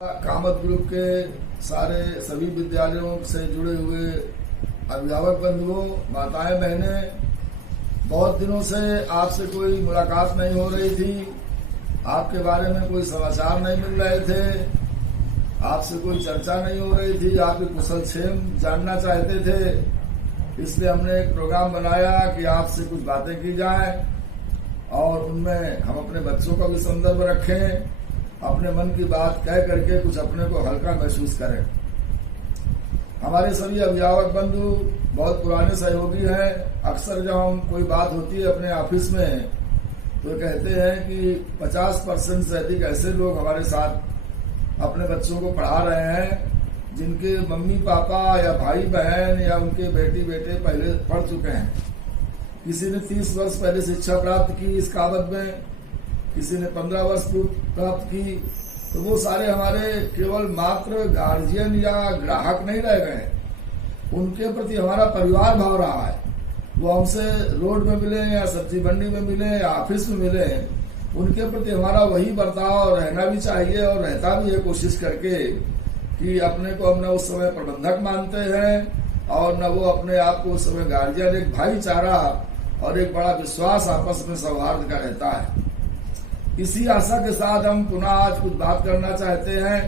Kamat group के सारे सभी विद्यालयों से जुड़े हुए अभिभावक बंधुओं, माताएं, बहनें, बहुत दिनों से आपसे कोई मुलाकात नहीं हो रही थी। आपके बारे में कोई समाचार नहीं मिल रहे थे, आपसे कोई चर्चा नहीं हो रही थी, आपके कुशल क्षेम जानना चाहते थे। इसलिए हमने एक प्रोग्राम बनाया कि आपसे कुछ बातें की जाए और उनमें हम अपने बच्चों का भी संदर्भ रखें, अपने मन की बात कह करके कुछ अपने को हल्का महसूस करें। हमारे सभी अभिभावक बंधु बहुत पुराने सहयोगी हैं। अक्सर जब हम कोई बात होती है अपने ऑफिस में तो कहते हैं कि 50% से अधिक ऐसे लोग हमारे साथ अपने बच्चों को पढ़ा रहे हैं जिनके मम्मी पापा या भाई बहन या उनके बेटी बेटे पहले पढ़ चुके हैं। किसी ने 30 वर्ष पहले शिक्षा प्राप्त की इस काबत में, किसी ने 15 वर्ष प्राप्त की। तो वो सारे हमारे केवल मात्र गार्जियन या ग्राहक नहीं रह गए, उनके प्रति हमारा परिवार भाव रहा है। वो हमसे रोड में मिले या सब्जी मंडी में मिले या ऑफिस में मिले, उनके प्रति हमारा वही बर्ताव रहना भी चाहिए और रहता भी है, कोशिश करके कि अपने को हमने उस समय प्रबंधक मानते हैं और न वो अपने आप को उस समय गार्जियन। एक भाईचारा और एक बड़ा विश्वास आपस में सौहार्द का रहता है। इसी आशा के साथ हम पुनः आज कुछ बात करना चाहते हैं।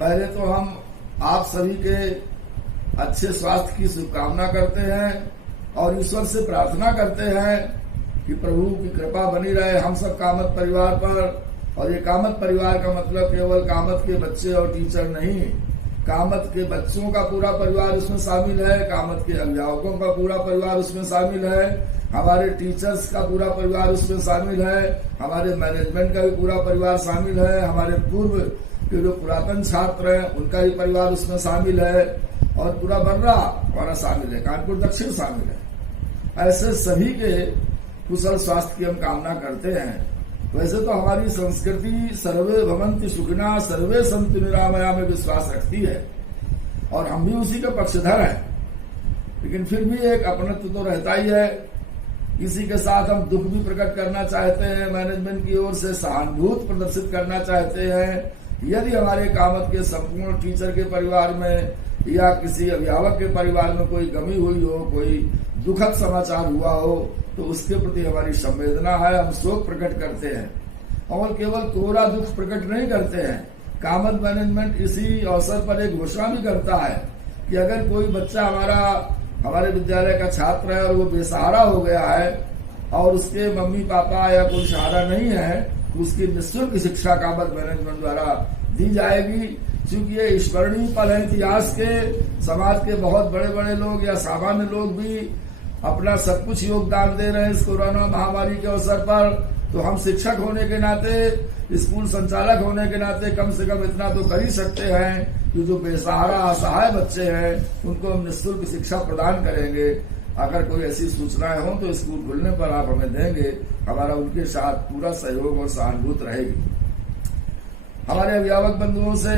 पहले तो हम आप सभी के अच्छे स्वास्थ्य की शुभकामना करते हैं और ईश्वर से प्रार्थना करते हैं कि प्रभु की कृपा बनी रहे हम सब कामत परिवार पर। और ये कामत परिवार का मतलब केवल कामत के बच्चे और टीचर नहीं, कामत के बच्चों का पूरा परिवार उसमें शामिल है, कामत के अभिभावकों का पूरा परिवार उसमें शामिल है, हमारे टीचर्स का पूरा परिवार उसमें शामिल है, हमारे मैनेजमेंट का भी पूरा परिवार शामिल है, हमारे पूर्व के जो पुरातन छात्र हैं उनका भी परिवार उसमें शामिल है और पूरा बर्रा हमारा शामिल है, कानपुर दक्षिण शामिल है। ऐसे सभी के कुशल स्वास्थ्य की हम कामना करते हैं। वैसे तो हमारी संस्कृति सर्वे भवन्ति सुखिना सर्वे सन्तु निरामया में विश्वास रखती है और हम भी उसी के पक्षधर हैं, लेकिन फिर भी एक अपनत्व तो रहता ही है। किसी के साथ हम दुख भी प्रकट करना चाहते हैं, मैनेजमेंट की ओर से सहानुभूति प्रदर्शित करना चाहते हैं। यदि हमारे कामत के संपूर्ण टीचर के परिवार में या किसी अभिभावक के परिवार में कोई कमी हुई हो, कोई दुखद समाचार हुआ हो, तो उसके प्रति हमारी संवेदना है, हम शोक प्रकट करते हैं और केवल कोरा दुख प्रकट नहीं करते हैं। कामत मैनेजमेंट इसी अवसर पर एक घोषणा भी करता है कि अगर कोई बच्चा हमारे विद्यालय का छात्र है और वो बेसहारा हो गया है और उसके मम्मी पापा या कोई सहारा नहीं है, तो उसकी निःशुल्क शिक्षा कामत मैनेजमेंट द्वारा दी जाएगी। क्योंकि ये स्मरणीय पल है इतिहास के, समाज के बहुत बड़े बड़े लोग या सामान्य लोग भी अपना सब कुछ योगदान दे रहे हैं इस कोरोना महामारी के अवसर पर। तो हम शिक्षक होने के नाते, स्कूल संचालक होने के नाते कम से कम इतना तो कर ही सकते हैं कि जो बेसहारा असहाय बच्चे हैं उनको हम निःशुल्क शिक्षा प्रदान करेंगे। अगर कोई ऐसी सूचनाएं हो तो स्कूल खुलने पर आप हमें देंगे, हमारा उनके साथ पूरा सहयोग और सहानुभूति रहेगी। हमारे अभिभावक बंधुओं से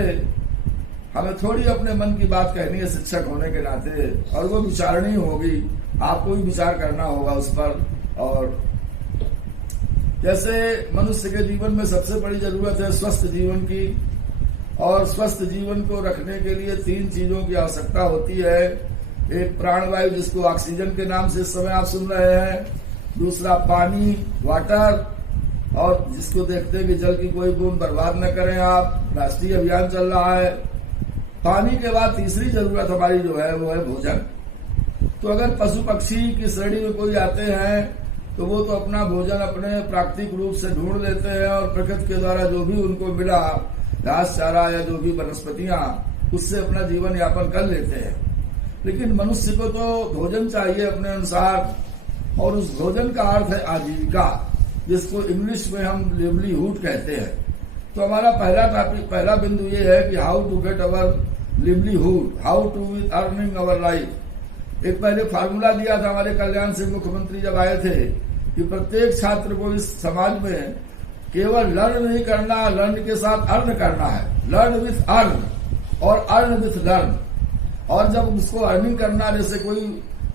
हमें थोड़ी अपने मन की बात कहनी है शिक्षक होने के नाते, और वो विचारणी होगी, आपको भी विचार करना होगा उस पर। और जैसे मनुष्य के जीवन में सबसे बड़ी जरूरत है स्वस्थ जीवन की, और स्वस्थ जीवन को रखने के लिए 3 चीजों की आवश्यकता होती है। एक प्राणवायु जिसको ऑक्सीजन के नाम से इस समय आप सुन रहे हैं, दूसरा पानी वाटर, और जिसको देखते हैं कि जल की कोई बूंद बर्बाद न करें आप, राष्ट्रीय अभियान चल रहा है। पानी के बाद तीसरी जरूरत हमारी जो है वो है भोजन। तो अगर पशु पक्षी की श्रेणी में कोई आते हैं तो वो तो अपना भोजन अपने प्राकृतिक रूप से ढूंढ लेते हैं और प्रकृति के द्वारा जो भी उनको मिला, घास चारा या जो भी वनस्पतियां, उससे अपना जीवन यापन कर लेते हैं। लेकिन मनुष्य को तो भोजन चाहिए अपने अनुसार, और उस भोजन का अर्थ है आजीविका, जिसको इंग्लिश में हम लिवलीहुड कहते हैं। तो हमारा पहला बिंदु ये है कि how to get our livelihood, how to earning our life. एक पहले फार्मूला दिया था हमारे कल्याण सिंह मुख्यमंत्री जब आए थे कि प्रत्येक छात्र को इस समाज में केवल लर्न नहीं करना, लर्न के साथ अर्न करना है, लर्न विथ अर्न और अर्न विथ लर्न। और जब उसको अर्निंग करना, जैसे कोई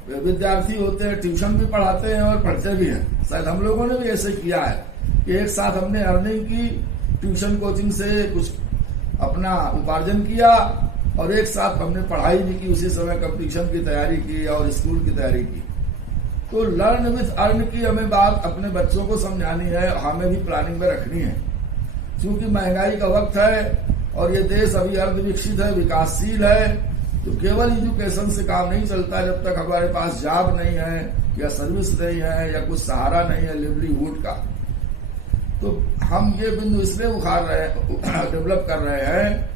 विद्यार्थी होते हैं ट्यूशन भी पढ़ाते हैं और पढ़ते भी हैं, शायद हम लोगों ने भी ऐसे किया है कि एक साथ हमने अर्निंग की ट्यूशन कोचिंग से कुछ अपना उपार्जन किया और एक साथ हमने पढ़ाई भी की, उसी समय कंपटीशन की तैयारी की और स्कूल की तैयारी की। तो लर्न विथ अर्न की हमें बात अपने बच्चों को समझानी है, हमें भी प्लानिंग में रखनी है। क्योंकि महंगाई का वक्त है और ये देश अभी अर्ध विकसित है, विकासशील है, तो केवल एजुकेशन से काम नहीं चलता जब तक हमारे पास जॉब नहीं है या सर्विस नहीं है या कुछ सहारा नहीं है लिवलीहुड का। तो हम ये बिंदु इसलिए डेवलप कर रहे हैं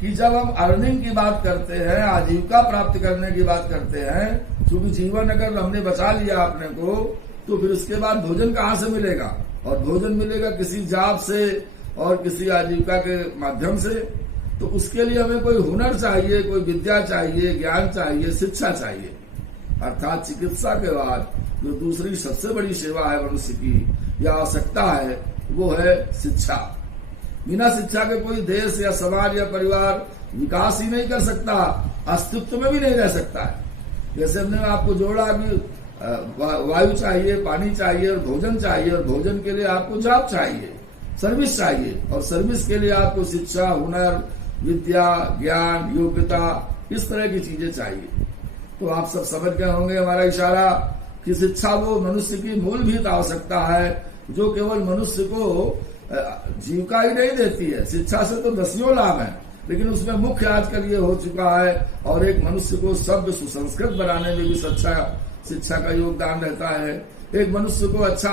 कि जब हम अर्निंग की बात करते हैं, आजीविका प्राप्त करने की बात करते हैं, क्योंकि जीवन अगर हमने बचा लिया अपने को, तो फिर उसके बाद भोजन कहाँ से मिलेगा? और भोजन मिलेगा किसी जॉब से और किसी आजीविका के माध्यम से। तो उसके लिए हमें कोई हुनर चाहिए, कोई विद्या चाहिए, ज्ञान चाहिए, शिक्षा चाहिए। अर्थात चिकित्सा के बाद जो दूसरी सबसे बड़ी सेवा है मनुष्य की या आवश्यकता है, वो है शिक्षा। बिना शिक्षा के कोई देश या समाज या परिवार विकास ही नहीं कर सकता, अस्तित्व में भी नहीं रह सकता है। जैसे हमने आपको जोड़ा कि वायु चाहिए, पानी चाहिए और भोजन चाहिए, और भोजन के लिए आपको जॉब चाहिए, सर्विस चाहिए, और सर्विस के लिए आपको शिक्षा, हुनर, विद्या, ज्ञान, योग्यता, इस तरह की चीजें चाहिए। तो आप सब समझ गए होंगे हमारा इशारा कि शिक्षा वो मनुष्य की मूलभूत आवश्यकता है जो केवल मनुष्य को जीविका ही नहीं देती है। शिक्षा से तो दसियों लाभ हैं, लेकिन उसमें मुख्य आजकल ये हो चुका है, और एक मनुष्य को शब्द सुसंस्कृत बनाने में भी शिक्षा का योगदान रहता है। एक मनुष्य को अच्छा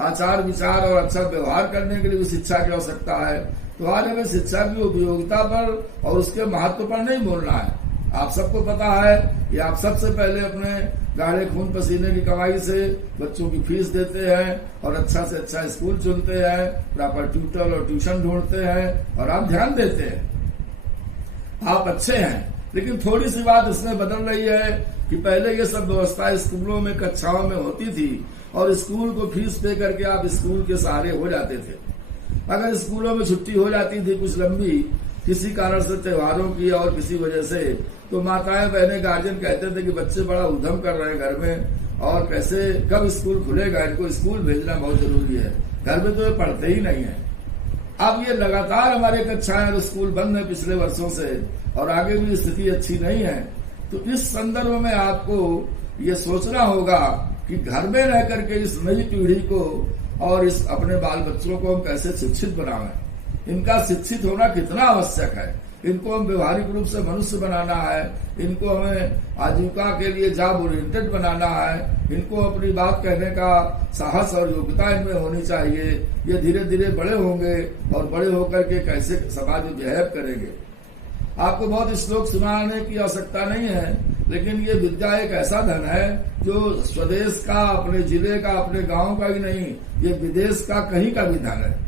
आचार विचार और अच्छा व्यवहार करने के लिए भी शिक्षा की आवश्यकता है। तो आज हमें शिक्षा की उपयोगिता पर और उसके महत्व पर नहीं बोलना है। आप सबको पता है कि आप सबसे पहले अपने गाढ़े खून पसीने की कमाई से बच्चों की फीस देते हैं और अच्छा से अच्छा स्कूल चुनते हैं, प्रॉपर ट्यूटर और ट्यूशन ढूंढते हैं और आप ध्यान देते हैं। आप अच्छे हैं, लेकिन थोड़ी सी बात इसमें बदल रही है कि पहले ये सब व्यवस्था स्कूलों में, कक्षाओं में होती थी और स्कूल को फीस पे करके आप स्कूल के सहारे हो जाते थे। अगर स्कूलों में छुट्टी हो जाती थी कुछ लंबी, किसी कारण से, त्योहारों की और किसी वजह से, तो माताएं बहनें गार्जियन कहते थे कि बच्चे बड़ा उधम कर रहे हैं घर में और कैसे कब स्कूल खुलेगा, इनको स्कूल भेजना बहुत जरूरी है, घर में तो ये पढ़ते ही नहीं है। अब ये लगातार हमारे कक्षाएं और स्कूल बंद है पिछले वर्षों से और आगे भी स्थिति अच्छी नहीं है। तो इस संदर्भ में आपको ये सोचना होगा कि घर में रह करके इस नई पीढ़ी को और इस अपने बाल बच्चों को हम कैसे शिक्षित बनावें। इनका शिक्षित होना कितना आवश्यक है। इनको हम व्यवहारिक रूप से मनुष्य बनाना है, इनको हमें आजीविका के लिए जॉब ओरिएंटेड बनाना है, इनको अपनी बात कहने का साहस और योग्यता इनमें होनी चाहिए। ये धीरे धीरे बड़े होंगे और बड़े होकर के कैसे समाज में बिहेव करेंगे। आपको बहुत श्लोक सुनाने की आवश्यकता नहीं है, लेकिन ये विद्या एक ऐसा धन है जो स्वदेश का, अपने जिले का, अपने गांव का ही नहीं, ये विदेश का कहीं का भी धन है।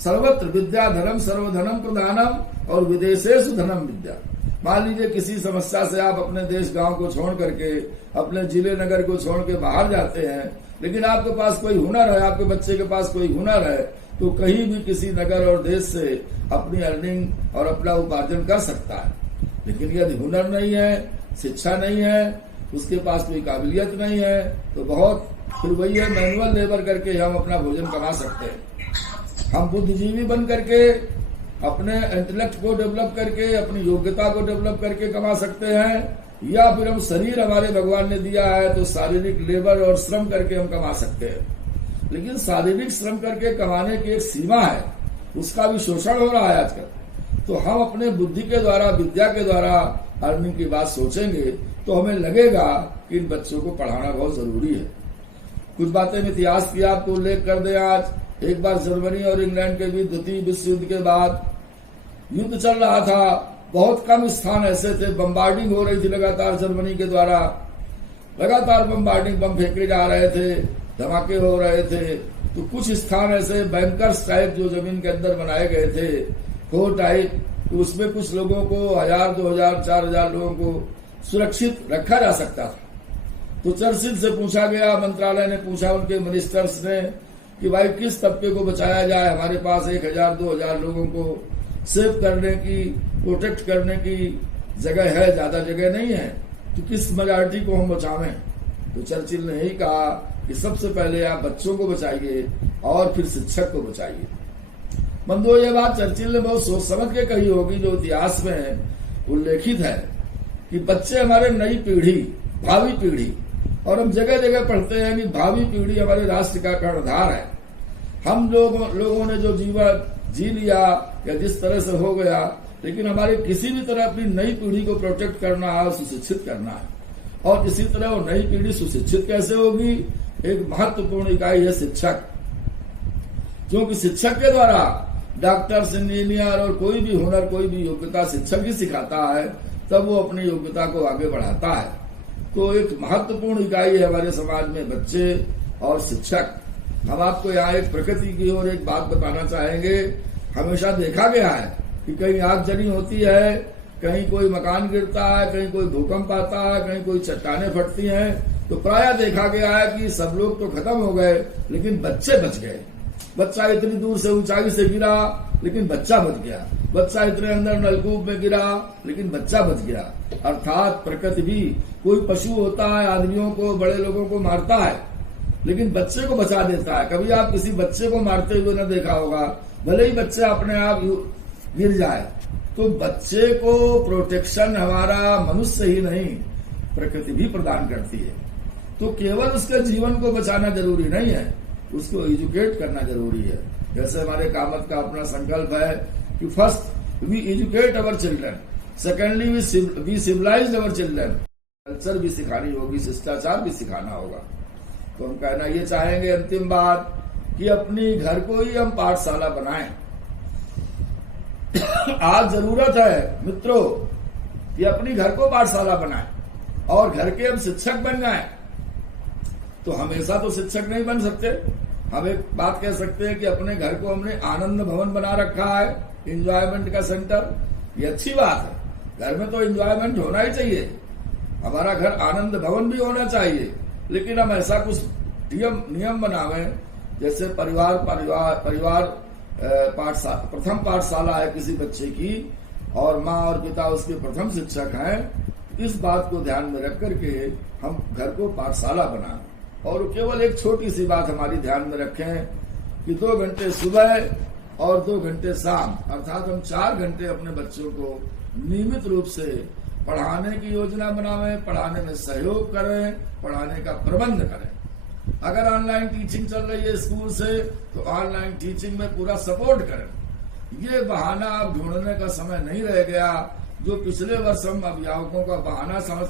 सर्वत्र विद्या धनम सर्वधनम प्रधानम और विदेशेषु धनम विद्या। मान लीजिए किसी समस्या से आप अपने देश गांव को छोड़ करके, अपने जिले नगर को छोड़ के बाहर जाते हैं, लेकिन आपके पास कोई हुनर है, आपके बच्चे के पास कोई हुनर है, तो कहीं भी किसी नगर और देश से अपनी अर्निंग और अपना उपार्जन कर सकता है। लेकिन यदि हुनर नहीं है, शिक्षा नहीं है, उसके पास कोई काबिलियत नहीं है, तो बहुत फिर वही है, मैनुअल लेबर करके हम अपना भोजन कमा सकते हैं। हम बुद्धिजीवी बन करके, अपने इंटेलेक्ट को डेवलप करके, अपनी योग्यता को डेवलप करके कमा सकते हैं, या फिर हम शरीर हमारे भगवान ने दिया है तो शारीरिक लेबर और श्रम करके हम कमा सकते हैं। लेकिन शारीरिक श्रम करके कमाने की एक सीमा है, उसका भी शोषण हो रहा है आजकल। तो हम अपने बुद्धि के द्वारा, विद्या के द्वारा अर्निंग की बात सोचेंगे तो हमें लगेगा कि इन बच्चों को पढ़ाना बहुत जरूरी है। कुछ बातें इतिहास की आपको उल्लेख कर दें। आज एक बार जर्मनी और इंग्लैंड के बीच द्वितीय विश्व युद्ध के बाद युद्ध चल रहा था, बहुत कम स्थान ऐसे थे, बम्बार्डिंग हो रही थी लगातार जर्मनी के द्वारा, लगातार बम्बार्डिंग, बम फेंके जा रहे थे, धमाके हो रहे थे। तो कुछ स्थान ऐसे बैंकर्स टाइप जो जमीन के अंदर बनाए गए थे, फोर्ट टाइप, तो उसमें कुछ लोगों को 1000, 2000, 4000 लोगों को सुरक्षित रखा जा सकता था। तो चर्चिल से पूछा गया, मंत्रालय ने पूछा उनके मिनिस्टर्स ने कि भाई किस तबके को बचाया जाए, हमारे पास 1000, 2000 लोगों को सेव करने की, प्रोटेक्ट करने की जगह है, ज्यादा जगह नहीं है, तो किस मेजॉरिटी को हम बचावें। तो चर्चिल ने यही कहा कि सबसे पहले आप बच्चों को बचाइए और फिर शिक्षक को बचाइए। बंधुओं, ये बात चर्चिल ने बहुत सोच समझ के कही होगी, जो इतिहास में उल्लेखित है कि बच्चे हमारे नई पीढ़ी, भावी पीढ़ी, और हम जगह जगह पढ़ते हैं कि भावी पीढ़ी हमारे राष्ट्र का कर्णधार है। हम लोगों ने जो जीवन जी लिया या जिस तरह से हो गया, लेकिन हमारे किसी भी तरह अपनी नई पीढ़ी को प्रोटेक्ट करना है, सुशिक्षित करना है। और इसी तरह वो नई पीढ़ी सुशिक्षित कैसे होगी? एक महत्वपूर्ण इकाई है शिक्षक, क्योंकि शिक्षक के द्वारा डॉक्टर, इंजीनियर और कोई भी हुनर, कोई भी योग्यता शिक्षक ही सिखाता है, तब वो अपनी योग्यता को आगे बढ़ाता है। तो एक महत्वपूर्ण इकाई है हमारे समाज में बच्चे और शिक्षक। हम आपको यहाँ एक प्रकृति की ओर एक बात बताना चाहेंगे। हमेशा देखा गया है कि कहीं आगजनी होती है, कहीं कोई मकान गिरता है, कहीं कोई भूकंप आता है, कहीं कोई चट्टानें फटती हैं, तो प्रायः देखा गया है कि सब लोग तो खत्म हो गए, लेकिन बच्चे बच गए। बच्चा इतनी दूर से ऊंचाई से गिरा, लेकिन बच्चा बच गया। बच्चा इतने अंदर नलकूप में गिरा, लेकिन बच्चा बच गया। अर्थात प्रकृति भी, कोई पशु होता है आदमियों को, बड़े लोगों को मारता है, लेकिन बच्चे को बचा देता है। कभी आप किसी बच्चे को मारते हुए न देखा होगा, भले ही बच्चा अपने आप गिर जाए। तो बच्चे को प्रोटेक्शन हमारा मनुष्य ही नहीं, प्रकृति भी प्रदान करती है। तो केवल उसके जीवन को बचाना जरूरी नहीं है, उसको एजुकेट करना जरूरी है। जैसे हमारे कामत का अपना संकल्प है कि first we educate our children, secondly we civilise our children. Culture भी सिखानी होगी, शिष्टाचार भी सिखाना होगा। तो हम कहना ये चाहेंगे अंतिम बात कि अपनी घर को ही हम पाठशाला बनाएं। आज जरूरत है मित्रों कि अपनी घर को पाठशाला बनाएं और घर के हम शिक्षक बन जाएं। तो हमेशा तो शिक्षक नहीं बन सकते। हम एक बात कह सकते हैं कि अपने घर को हमने आनंद भवन बना रखा है, एंजॉयमेंट का सेंटर। ये अच्छी बात है, घर में तो एंजॉयमेंट होना ही चाहिए, हमारा घर आनंद भवन भी होना चाहिए। लेकिन हम ऐसा कुछ नियम बनावे, जैसे परिवार पाठशाला, प्रथम पाठशाला है किसी बच्चे की और माँ और पिता उसके प्रथम शिक्षक हैं। इस बात को ध्यान में रख करके हम घर को पाठशाला बनाएं। और केवल एक छोटी सी बात हमारी ध्यान में रखें कि 2 घंटे सुबह और 2 घंटे शाम, अर्थात हम 4 घंटे अपने बच्चों को नियमित रूप से पढ़ाने की योजना बनावें, पढ़ाने में सहयोग करें, पढ़ाने का प्रबंध करें। अगर ऑनलाइन टीचिंग चल रही है स्कूल से, तो ऑनलाइन टीचिंग में पूरा सपोर्ट करें। ये बहाना अब ढूंढने का समय नहीं रह गया, जो पिछले वर्ष हम अभिभावकों का बहाना समझ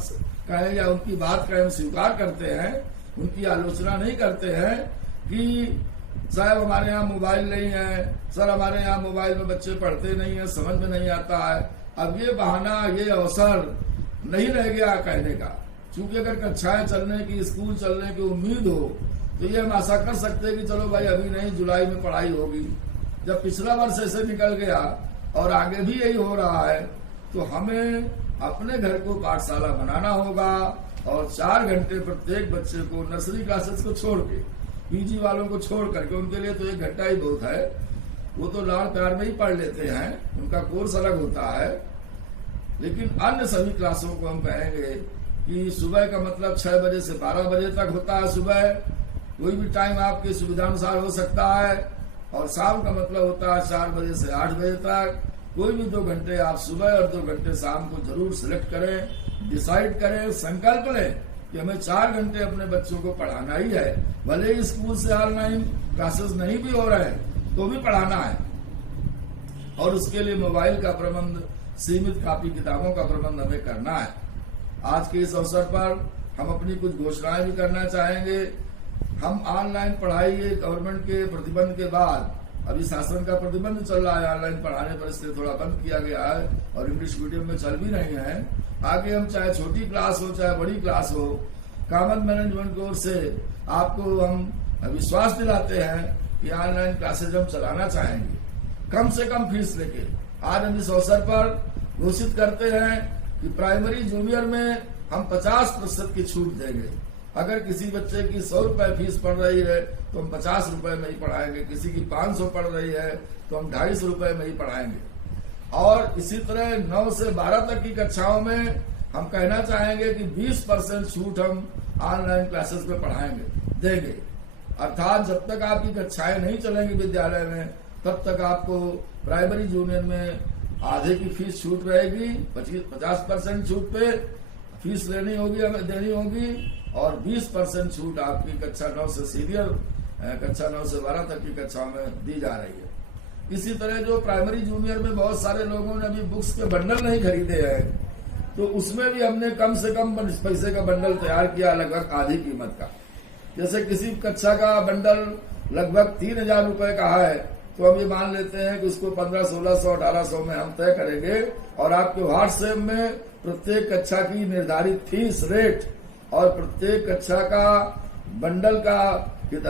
कहें या उनकी बात का हम स्वीकार करते हैं, उनकी आलोचना नहीं करते हैं कि साहब हमारे यहाँ मोबाइल नहीं है, सर हमारे यहाँ मोबाइल में बच्चे पढ़ते नहीं है, समझ में नहीं आता है। अब ये बहाना, ये अवसर नहीं रह गया कहने का। चूंकि अगर कक्षाएं चलने की, स्कूल चलने की उम्मीद हो, तो ये हम आशा कर सकते हैं कि चलो भाई अभी नहीं, जुलाई में पढ़ाई होगी। जब पिछला वर्ष ऐसे निकल गया और आगे भी यही हो रहा है, तो हमें अपने घर को पाठशाला बनाना होगा और 4 घंटे प्रत्येक बच्चे को, नर्सरी क्लासेस को छोड़ के, पीजी वालों को छोड़ करके, उनके लिए तो 1 घंटा ही बहुत है, वो तो लाड़ प्यार में ही पढ़ लेते हैं, उनका कोर्स अलग होता है। लेकिन अन्य सभी क्लासों को हम कहेंगे कि सुबह का मतलब 6 बजे से 12 बजे तक होता है। सुबह कोई भी टाइम आपकी सुविधानुसार हो सकता है, और शाम का मतलब होता है 4 बजे से 8 बजे तक। कोई भी 2 घंटे आप सुबह और 2 घंटे शाम को जरूर सिलेक्ट करें, डिसाइड करें, संकल्प लें कि हमें 4 घंटे अपने बच्चों को पढ़ाना ही है। भले ही स्कूल से ऑनलाइन क्लासेस नहीं भी हो रहे हैं, तो भी पढ़ाना है। और उसके लिए मोबाइल का प्रबंध, सीमित कापी किताबों का प्रबंध हमें करना है। आज के इस अवसर पर हम अपनी कुछ घोषणाएं भी करना चाहेंगे। हम ऑनलाइन पढ़ाई, गवर्नमेंट के प्रतिबंध के बाद, अभी शासन का प्रतिबंध चल रहा है ऑनलाइन पढ़ाने पर, इसलिए थोड़ा बंद किया गया है और इंग्लिश मीडियम में चल भी नहीं है। आगे हम चाहे छोटी क्लास हो चाहे बड़ी क्लास हो, कॉमन मैनेजमेंट कोर्स से आपको हम विश्वास दिलाते हैं कि ऑनलाइन क्लासेज हम चलाना चाहेंगे, कम से कम फीस लेके। आज हम इस अवसर पर घोषित करते हैं कि प्राइमरी जूनियर में हम 50% की छूट देंगे। अगर किसी बच्चे की 100 रुपए फीस पड़ रही है तो हम 50 रुपए में ही पढ़ाएंगे, किसी की 500 पड़ रही है तो हम 250 रुपए में ही पढ़ाएंगे। और इसी तरह 9 से 12 तक की कक्षाओं में हम कहना चाहेंगे कि 20% छूट हम ऑनलाइन क्लासेस में पढ़ाएंगे, देंगे। अर्थात जब तक आपकी कक्षाएं नहीं चलेंगी विद्यालय में, तब तक आपको प्राइमरी जूनियर में आधे की फीस छूट रहेगी, 50% छूट पे फीस लेनी होगी, हमें देनी होगी, और 20% छूट आपकी कक्षा 9 से सीनियर, कक्षा 9 से 12 तक की कक्षाओं में दी जा रही है। इसी तरह जो प्राइमरी जूनियर में बहुत सारे लोगों ने अभी बुक्स के बंडल नहीं खरीदे हैं, तो उसमें भी हमने कम से कम पैसे का बंडल तैयार किया, लगभग आधी कीमत का। जैसे किसी कक्षा का बंडल लगभग 3,000 रुपए का है, तो हम ये मान लेते हैं कि उसको 1500, 1600, 1800 में हम तय करेंगे, और आपके व्हाट्सएप में प्रत्येक कक्षा की निर्धारित फीस रेट और प्रत्येक कक्षा का बंडल का,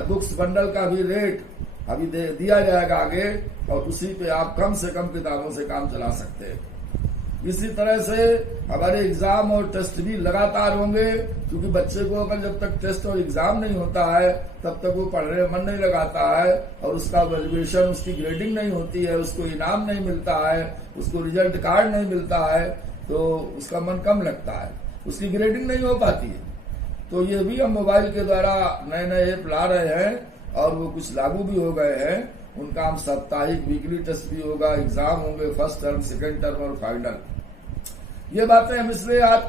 बुक्स बंडल का भी रेट अभी दिया जाएगा आगे, और उसी पे आप कम से कम किताबों से काम चला सकते हैं। इसी तरह से हमारे एग्जाम और टेस्ट भी लगातार होंगे, क्योंकि बच्चे को अगर जब तक टेस्ट और एग्जाम नहीं होता है तब तक वो पढ़ने में मन नहीं लगाता है, और उसका वैल्यूएशन, उसकी ग्रेडिंग नहीं होती है, उसको इनाम नहीं मिलता है, उसको रिजल्ट कार्ड नहीं मिलता है, तो उसका मन कम लगता है, उसकी ग्रेडिंग नहीं हो पाती है। तो ये भी हम मोबाइल के द्वारा नए नए ऐप ला रहे हैं, और वो कुछ लागू भी हो गए हैं। उनका हम साप्ताहिक वीकली टेस्ट भी होगा, एग्जाम होंगे, फर्स्ट टर्म, सेकेंड टर्म और फाइनल। ये बातें हम इसलिए आज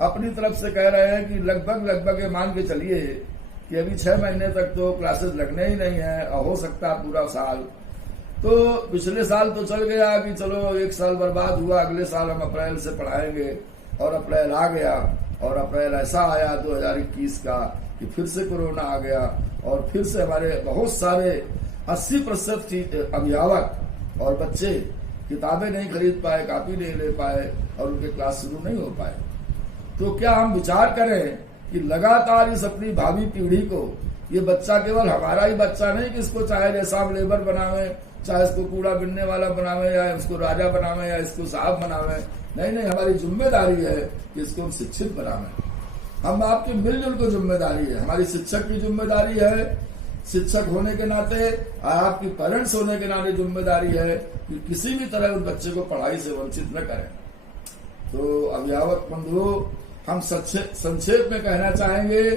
अपनी तरफ से कह रहे हैं कि लगभग ये मान के चलिए कि अभी 6 महीने तक तो क्लासेस लगने ही नहीं है, और हो सकता है पूरा साल। तो पिछले साल तो चल गया कि चलो 1 साल बर्बाद हुआ, अगले साल हम अप्रैल से पढ़ाएंगे, और अप्रैल आ गया, और अप्रैल ऐसा आया 2021 का कि फिर से कोरोना आ गया, और फिर से हमारे बहुत सारे 80% अभिभावक और बच्चे किताबें नहीं खरीद पाए, कॉपी नहीं ले पाए, और उनके क्लास शुरू नहीं हो पाए। तो क्या हम विचार करें कि लगातार इस अपनी भावी पीढ़ी को, ये बच्चा केवल हमारा ही बच्चा नहीं कि इसको चाहे जैसा हम लेबर बनावे, चाहे इसको कूड़ा बिनने वाला बनावे, या इसको राजा बनावे, या इसको साहब बनावे, नहीं, हमारी जिम्मेदारी है कि इसको हम शिक्षित बनावे। हम आपकी मिलजुल को जिम्मेदारी है, हमारी शिक्षक की जिम्मेदारी है, शिक्षक होने के नाते, आपकी पेरेंट्स होने के नाते जिम्मेदारी है कि किसी भी तरह उस बच्चे को पढ़ाई से वंचित न करें। तो अभिभावक बंधुओं, हम संक्षेप में कहना चाहेंगे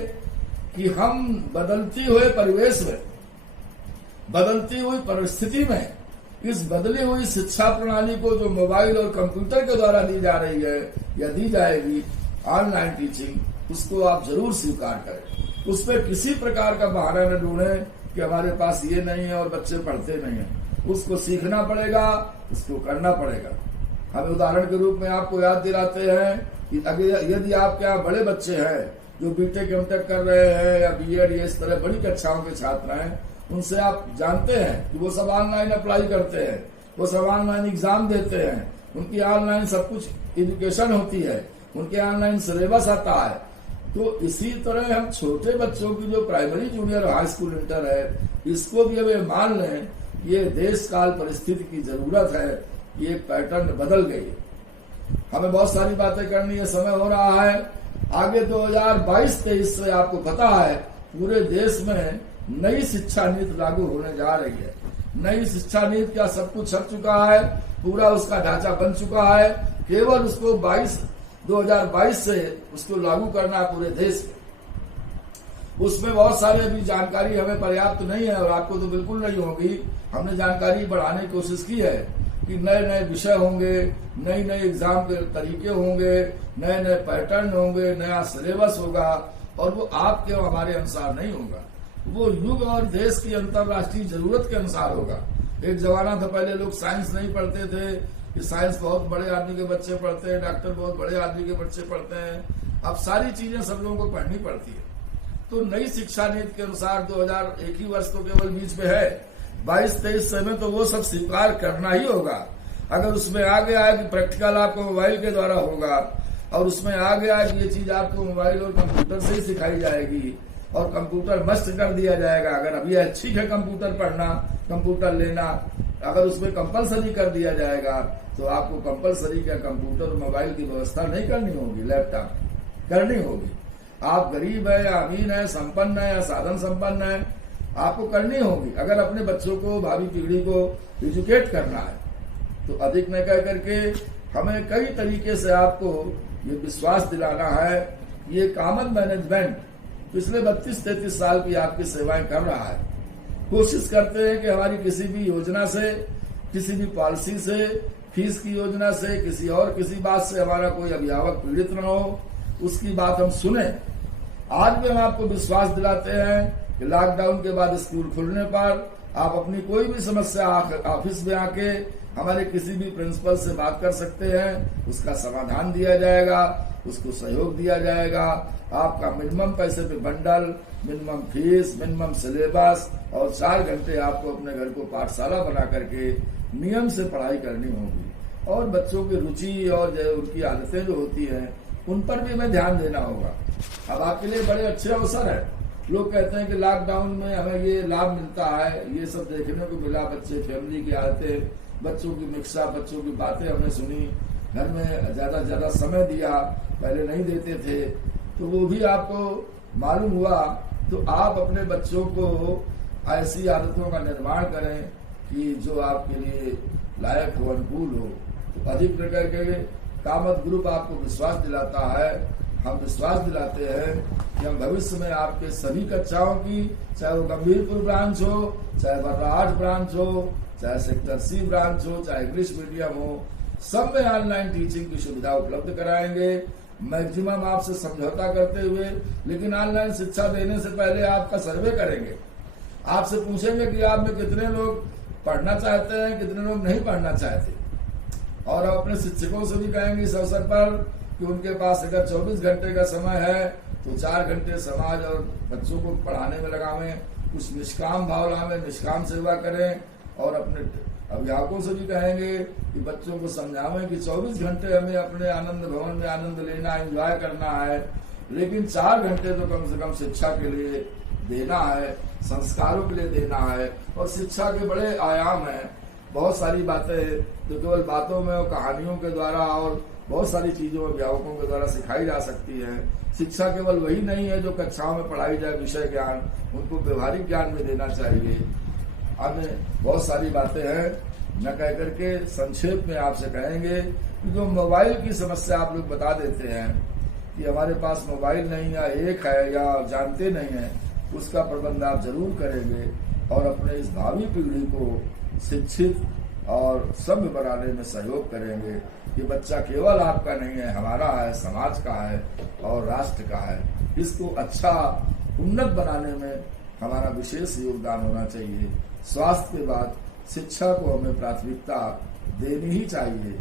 कि हम बदलती हुए परिवेश में, बदलती हुई परिस्थिति में, इस बदली हुई शिक्षा प्रणाली को जो मोबाइल और कंप्यूटर के द्वारा दी जा रही है या दी जाएगी, ऑनलाइन टीचिंग, उसको आप जरूर स्वीकार करें। उस पर किसी प्रकार का बहाना न ढूंढें कि हमारे पास ये नहीं है और बच्चे पढ़ते नहीं है। उसको सीखना पड़ेगा, उसको करना पड़ेगा। हम उदाहरण के रूप में आपको याद दिलाते हैं कि अगर यदि आपके यहाँ बड़े बच्चे हैं जो बीटेक एमटेक कर रहे हैं या बीएड, ये इस तरह बड़ी कक्षाओं के छात्र हैं, उनसे आप जानते हैं कि वो सब ऑनलाइन अप्लाई करते हैं, वो सब ऑनलाइन एग्जाम देते हैं, उनकी ऑनलाइन सब कुछ एजुकेशन होती है, उनके ऑनलाइन सिलेबस आता है। तो इसी तरह हम छोटे बच्चों की जो primary junior high school inter है, इसको भी हमें मान लें, ये देश काल परिस्थिति की जरूरत है, ये पैटर्न बदल गई है। हमें बहुत सारी बातें करनी है, समय हो रहा है। आगे 2022-23 से आपको पता है पूरे देश में नई शिक्षा नीति लागू होने जा रही है। नई शिक्षा नीति का सब कुछ छप चुका है, पूरा उसका ढांचा बन चुका है, केवल उसको 2022 से उसको लागू करना है पूरे देश में। उसमें बहुत सारी अभी जानकारी हमें पर्याप्त नहीं है, और आपको तो बिल्कुल नहीं होगी। हमने जानकारी बढ़ाने की कोशिश की है कि नए नए विषय होंगे, नई नई एग्जाम के तरीके होंगे, नए नए पैटर्न होंगे, नया सिलेबस होगा, और वो आपके और हमारे अनुसार नहीं होगा, वो युग और देश की अंतर्राष्ट्रीय जरूरत के अनुसार होगा। एक जमाना था पहले लोग साइंस नहीं पढ़ते थे कि साइंस बहुत बड़े आदमी के बच्चे पढ़ते हैं, डॉक्टर बहुत बड़े आदमी के बच्चे पढ़ते हैं। अब सारी चीजें सब लोगों को पढ़नी पड़ती है। तो नई शिक्षा नीति के अनुसार 2001 ही वर्ष तो केवल बीच में है, 22-23 में तो वो सब स्वीकार करना ही होगा। अगर उसमें आ गया है कि प्रैक्टिकल आपको मोबाइल के द्वारा होगा, और उसमें आ गया है कि ये चीज आपको मोबाइल और कंप्यूटर से ही सिखाई जाएगी, और कंप्यूटर मस्त कर दिया जाएगा। अगर अभी ठीक है कंप्यूटर पढ़ना, कंप्यूटर लेना, अगर उसमें कंपलसरी कर दिया जाएगा तो आपको कंपलसरी क्या कंप्यूटर और मोबाइल की व्यवस्था नहीं करनी होगी, लैपटॉप करनी होगी। आप गरीब है या अमीर है, संपन्न है या साधन संपन्न है, आपको करनी होगी अगर अपने बच्चों को, भावी पीढ़ी को एजुकेट करना है। तो अधिक न कह करके हमें कई तरीके से आपको ये विश्वास दिलाना है। ये कॉमन मैनेजमेंट पिछले 32-33 साल की आपकी सेवाएं कर रहा है। कोशिश करते हैं कि हमारी किसी भी योजना से, किसी भी पॉलिसी से, फीस की योजना से, किसी बात से हमारा कोई अभिभावक पीड़ित न हो, उसकी बात हम सुने। आज भी हम आपको विश्वास दिलाते हैं कि लॉकडाउन के बाद स्कूल खुलने पर आप अपनी कोई भी समस्या ऑफिस में आके हमारे किसी भी प्रिंसिपल से बात कर सकते हैं, उसका समाधान दिया जाएगा, उसको सहयोग दिया जाएगा। आपका मिनिमम पैसे पे bundle, minimum fees, minimum syllabus और 4 घंटे आपको अपने घर को पाठशाला बना करके नियम से पढ़ाई करनी होगी। और बच्चों की रुचि और जो उनकी आदतें जो होती हैं उन पर भी हमें ध्यान देना होगा। अब आपके लिए बड़े अच्छे अवसर है। लोग कहते हैं कि लॉकडाउन में हमें ये लाभ मिलता है, ये सब देखने को मिला, बच्चे फैमिली की आदतें, बच्चों की मिक्सा, बच्चों की बातें हमने सुनी, घर में ज्यादा से ज्यादा समय दिया, पहले नहीं देते थे, तो वो भी आपको मालूम हुआ। तो आप अपने बच्चों को ऐसी आदतों का निर्माण करें कि जो आपके लिए लायक हो, अनुकूल हो। तो अधिक प्रकार के कामत ग्रुप आपको विश्वास दिलाता है, हम विश्वास दिलाते हैं कि हम भविष्य में आपके सभी कक्षाओं की, चाहे वो गंभीरपुर ब्रांच हो, चाहे बर्राहट ब्रांच हो, चाहे सेक्टर C ब्रांच हो, चाहे इंग्लिश मीडियम हो, सब में ऑनलाइन टीचिंग की सुविधा उपलब्ध कराएंगे। मैक्सिमम आपसे समझौता करते हुए, लेकिन ऑनलाइन शिक्षा देने से पहले आपका सर्वे करेंगे। आपसे पूछेंगे कि आप में कितने लोग पढ़ना चाहते हैं, कितने लोग नहीं पढ़ना चाहते। और अपने शिक्षकों से भी कहेंगे इस अवसर पर कि उनके पास अगर 24 घंटे का समय है तो 4 घंटे समाज और बच्चों को पढ़ाने में लगावें, कुछ निष्काम भाव लावें, निष्काम सेवा करें। और अपने अभिभावकों से भी कहेंगे कि बच्चों को समझावें कि 24 घंटे हमें अपने आनंद भवन में आनंद लेना, एंजॉय करना है, लेकिन 4 घंटे तो कम से कम शिक्षा के लिए देना है, संस्कारों के लिए देना है। और शिक्षा के बड़े आयाम हैं, बहुत सारी बातें जो केवल बातों में और कहानियों के द्वारा और बहुत सारी चीजों अभिभावकों के द्वारा सिखाई जा सकती है। शिक्षा केवल वही नहीं है जो कक्षाओं में पढ़ाई जाए विषय ज्ञान, उनको व्यवहारिक ज्ञान में देना चाहिए। अन्य बहुत सारी बातें हैं, न कह करके संक्षेप में आपसे कहेंगे कि जो मोबाइल की समस्या आप लोग बता देते हैं कि हमारे पास मोबाइल नहीं या एक है या जानते नहीं है, उसका प्रबंध आप जरूर करेंगे और अपने इस भावी पीढ़ी को शिक्षित और सभ्य बनाने में सहयोग करेंगे। ये बच्चा केवल आपका नहीं है, हमारा है, समाज का है और राष्ट्र का है। इसको अच्छा उन्नत बनाने में हमारा विशेष योगदान होना चाहिए। स्वास्थ्य के बाद शिक्षा को हमें प्राथमिकता देनी ही चाहिए।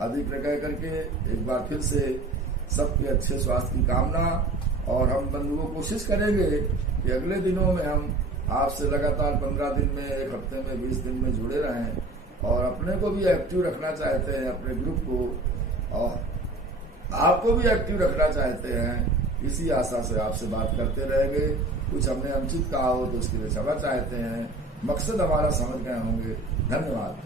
अधिक कह करके एक बार फिर से सबके अच्छे स्वास्थ्य की कामना। और हम बंधुओं कोशिश करेंगे कि अगले दिनों में हम आपसे लगातार 15 दिन में, 1 हफ्ते में, 20 दिन में जुड़े रहें और अपने को भी एक्टिव रखना चाहते हैं, अपने ग्रुप को, और आपको भी एक्टिव रखना चाहते हैं। इसी आशा से आपसे बात करते रहेंगे। कुछ हमने अनुचित कहा हो तो उसके लिए क्षमा चाहते हैं। मकसद हमारा समझ गए होंगे। धन्यवाद।